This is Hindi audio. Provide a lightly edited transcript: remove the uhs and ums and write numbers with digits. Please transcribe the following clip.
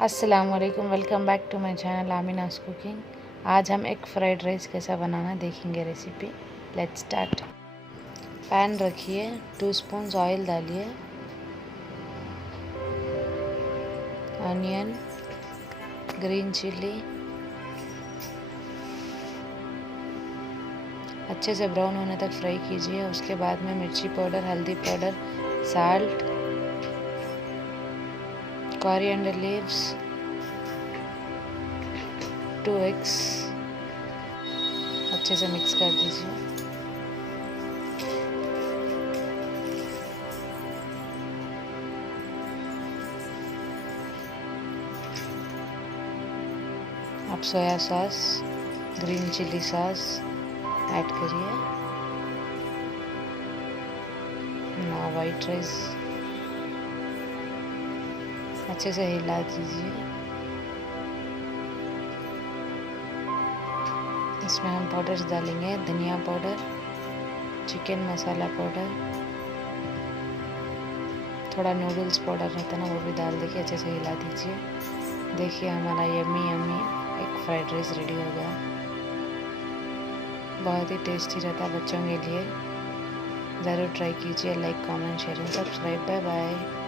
अस्सलामुअलैकुम, welcome back to my channel Amina's cooking. आज हम एक फ्राइड राइस कैसा बनाना देखेंगे रेसिपी। Let's start. पैन रखिए, 2 स्पून ऑयल डालिए, अनियन, ग्रीन चिली अच्छे से ब्राउन होने तक फ्राई कीजिए। उसके बाद में मिर्ची पाउडर, हल्दी powder, salt, coriander leaves, 2 eggs अच्छे से मिक्स कर दीजिए। अब soya sauce, green chilli sauce add करिए। ना वाइट राइस अच्छे से हिला दीजिए। इसमें हम पाउडर्स डालेंगे, धनिया पाउडर, चिकन मसाला पाउडर, थोड़ा नूडल्स पाउडर रहता है ना, वो भी डाल देके अच्छे से हिला दीजिए। देखिए हमारा यम्मी यम्मी एक फ्राइड राइस रेडी हो गया। बहुत ही टेस्टी रहता है बच्चों के लिए। ज़रूर ट्राई कीजिए। Like, comment, share and subscribe. Bye bye.